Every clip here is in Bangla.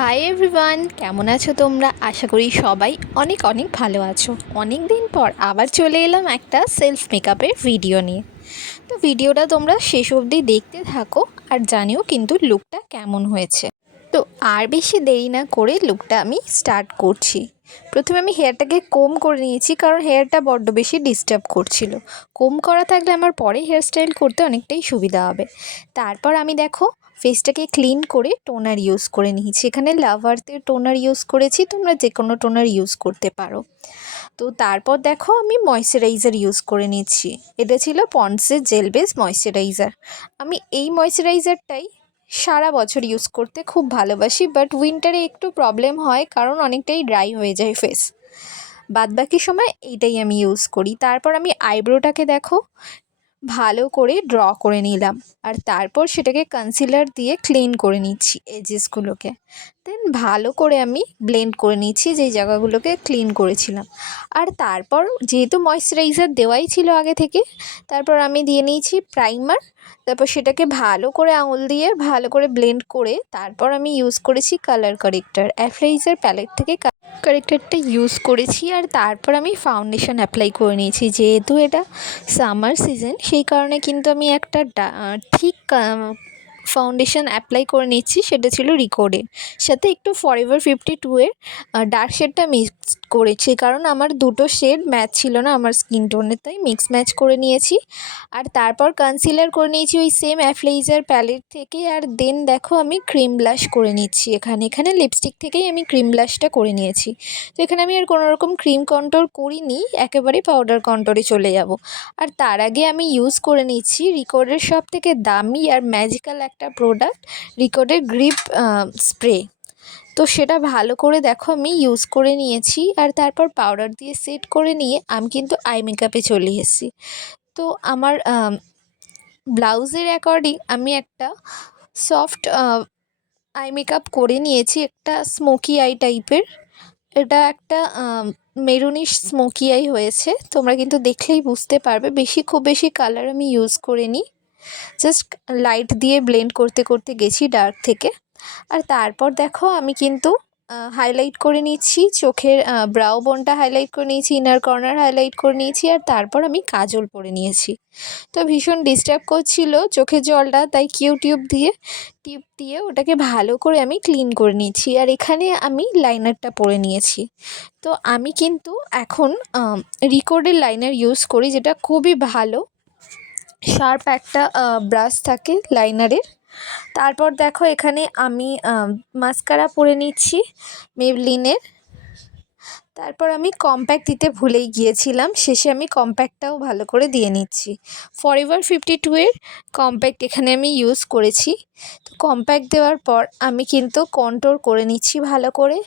হাই এভরিওয়ান, কেমন আছো তোমরা? আশা করি সবাই অনেক অনেক ভালো আছো। অনেক দিন পর আবার চলে এলাম একটা সেলফ মেকআপের ভিডিও নিয়ে। তো ভিডিওটা তোমরা শেষ অবধি দেখতে থাকো আর জানিও কিন্তু লুকটা কেমন হয়েছে। তো আর বেশি দেরি না করে লুকটা আমি স্টার্ট করছি। প্রথমে আমি হেয়ারটাকে কোম করে নিয়েছি, কারণ হেয়ারটা বড্ড বেশি ডিস্টার্ব করছিল। কোম করা থাকলে আমার পরে হেয়ার স্টাইল করতে অনেকটাই সুবিধা হবে। তারপর আমি দেখো ফেসটাকে ক্লিন করে টোনার ইউজ করে নিয়েছি। এখানে লাভ আর্থের টোনার ইউজ করেছি, তোমরা যে কোনো টোনার ইউজ করতে পারো। তো তারপর দেখো আমি ময়শ্চারাইজার ইউজ করে নিচ্ছি। এটা ছিল পন্ডসের জেল বেস ময়শ্চারাইজার। আমি এই ময়শ্চারাইজারটাই সারা বছর ইউজ করতে খুব ভালোবাসি, বাট উইন্টারে একটু প্রবলেম হয় কারণ অনেকটাই ড্রাই হয়ে যায় ফেস। বাদবাকি সময় এইটাই আমি ইউজ করি। তারপর আমি আইব্রোটাকে দেখো ভালো করে ড্র করে নিলাম, আর তারপর সেটাকে কনসিলার দিয়ে ক্লিন করে নিচ্ছি এজেসগুলোকে। দেন ভালো করে আমি ব্লেন্ড করে নিচ্ছি যেই জায়গাগুলোকে ক্লিন করেছিলাম। আর তারপর যেহেতু ময়শ্চারাইজার দেওয়াই ছিল আগে থেকে, তারপর আমি দিয়ে নিয়েছি প্রাইমার। তারপর সেটাকে ভালো করে আঙুল দিয়ে ভালো করে ব্লেন্ড করে তারপর আমি ইউজ করেছি কালার কারেক্টার। অ্যাপ্রাইজার প্যালেট থেকে কারেক্টারটা ইউজ করেছি, আর তারপর আমি ফাউন্ডেশন অ্যাপ্লাই করে নিয়েছি। যেহেতু এটা সামার সিজন, সেই কারণে কিন্তু আমি একটা ঠিক ফাউন্ডেশন অ্যাপ্লাই করে নিচ্ছি, সেটা ছিল রিকোডের সাথে একটু ফরএভার 52 এর ডার্ক শেডটা মিক্স করেছি, কারণ আমার দুটো শেড ম্যাচ ছিল না আমার স্কিন টোনের, তাই মিক্স ম্যাচ করে নিয়েছি। আর তারপর কনসিলার করে নিয়েছি ওই সেম অ্যাপ্লাইজার প্যালেট থেকে। আর দেন দেখো আমি ক্রিম ব্লাশ করে নিচ্ছি। এখানে লিপস্টিক থেকেই আমি ক্রিম ব্লাশটা করে নিয়েছি। তো এখানে আমি আর কোনো রকম ক্রিম কন্ট্রোল করিনি, একেবারে পাউডার কন্ট্রোলে চলে যাব। আর তার আগে আমি ইউজ করে নিচ্ছি রিকোডের সবথেকে দামি আর ম্যাজিক্যাল একটা প্রোডাক্ট, রিকোডের গ্রিপ স্প্রে। তো সেটা ভালো করে দেখো আমি ইউজ করে নিয়েছি। আর তারপর পাউডার দিয়ে সেট করে নিয়ে আমি কিন্তু আই মেকআপে চলে এসেছি। তো আমার ব্লাউজের অ্যাকর্ডিং আমি একটা সফট আই মেকআপ করে নিয়েছি, একটা স্মোকি আই টাইপের। এটা একটা মেরুনিশ স্মোকি আই হয়েছে, তোমরা কিন্তু দেখলেই বুঝতে পারবে। খুব বেশি কালার আমি ইউজ করিনি, জাস্ট লাইট দিয়ে ব্লেন্ড করতে করতে গেছি ডার্ক থেকে। আর তারপর দেখো আমি কিন্তু হাইলাইট করে নিচ্ছি চোখের ব্রাউ বোনটা হাইলাইট করে নিয়েছি, ইনার কর্নার হাইলাইট করে নিয়েছি, আর তারপর আমি কাজল পরে নিয়েছি। তো ভীষণ ডিস্টার্ব করছিল চোখের জলটা, তাই টিপ দিয়ে ওটাকে ভালো করে আমি ক্লিন করে নিয়েছি। আর এখানে আমি লাইনারটা পরে নিয়েছি। তো আমি কিন্তু এখন রিকোডের লাইনার ইউজ করি, যেটা খুবই ভালো, শার্প একটা ব্রাশ থাকে লাইনারের। তারপর দেখো এখানে আমি মাস্কারা পরে নিচ্ছি মেবলিনের। তারপর আমি কম্প্যাক্ট দিতে ভুলেই গিয়েছিলাম, শেষে আমি কম্প্যাক্টটাও ভালো করে দিয়ে নিচ্ছি। ফরএভার 52 এর কম্প্যাক্ট এখানে আমি ইউজ করেছি। তো কম্প্যাক্ট দেওয়ার পর আমি কিন্তু কন্ট্রোল করে নিচ্ছি ভালো করে,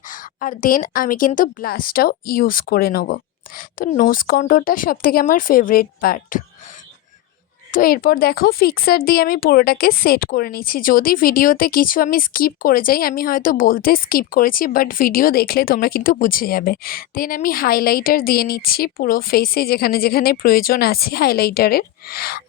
আর দেন আমি কিন্তু ব্লাশটাও ইউজ করে নেব। তো নোজ কন্ট্রোলটা সবথেকে আমার ফেভারিট পার্ট। তো এরপর দেখো ফিক্সার দিয়ে আমি পুরোটাকে সেট করে নিচ্ছি। যদি ভিডিওতে কিছু আমি স্কিপ করে যাই, আমি হয়তো বলতে স্কিপ করেছি, বাট ভিডিও দেখলে তোমরা কিন্তু বুঝে যাবে। দেন আমি হাইলাইটার দিয়ে নিচ্ছি পুরো ফেসে যেখানে যেখানে প্রয়োজন আছে হাইলাইটারের।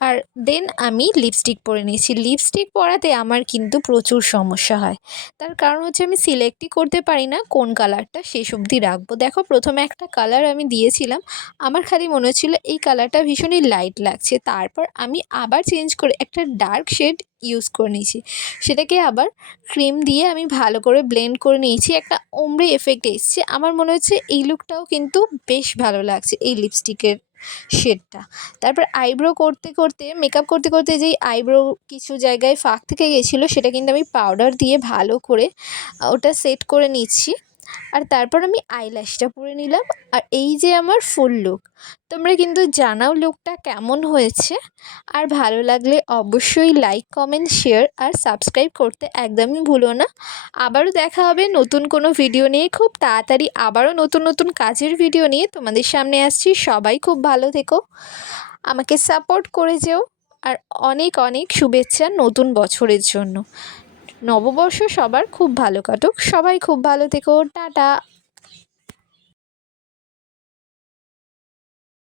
আর দেন আমি লিপস্টিক পরে নিয়েছি। লিপস্টিক পরাতে আমার কিন্তু প্রচুর সমস্যা হয়, তার কারণ হচ্ছে আমি সিলেক্টই করতে পারি না কোন কালারটা শেষ অবধি রাখবো। দেখো প্রথমে একটা কালার আমি দিয়েছিলাম, আমার খালি মনে হচ্ছিল এই কালারটা ভীষণই লাইট লাগছে। তারপর আমি আবার চেঞ্জ করে একটা ডার্ক শেড ইউজ করে নিয়েছি, সেটাকে আবার ক্রিম দিয়ে আমি ভালো করে ব্লেন্ড করে নিয়েছি। একটা ওমব্রে এফেক্ট এসছে, আমার মনে হচ্ছে এই লুকটাও কিন্তু বেশ ভালো লাগছে এই লিপস্টিকের শেডটা। তারপর আইব্রো করতে করতে মেকআপ করতে করতে যেই আইব্রো কিছু জায়গায় ফাঁক থেকে গেছিলো, সেটা কিন্তু আমি পাউডার দিয়ে ভালো করে ওটা সেট করে নিচ্ছি। আর তারপর আমি আইল্যাশটা পরে নিলাম। আর এই যে আমার ফুল লুক। তোমরা কিন্তু জানাও লুকটা কেমন হয়েছে, আর ভালো লাগলে অবশ্যই লাইক কমেন্ট শেয়ার আর সাবস্ক্রাইব করতে একদমই ভুলো না। আবারও দেখা হবে নতুন কোনো ভিডিও নিয়ে খুব তাড়াতাড়ি। আবারও নতুন নতুন কাজের ভিডিও নিয়ে তোমাদের সামনে আসছি। সবাই খুব ভালো থেকো, আমাকে সাপোর্ট করে যেও, আর অনেক অনেক শুভেচ্ছা নতুন বছরের জন্য। নববর্ষ সবার খুব ভালো কাটুক, সবাই খুব ভালো থেকো, টাটা।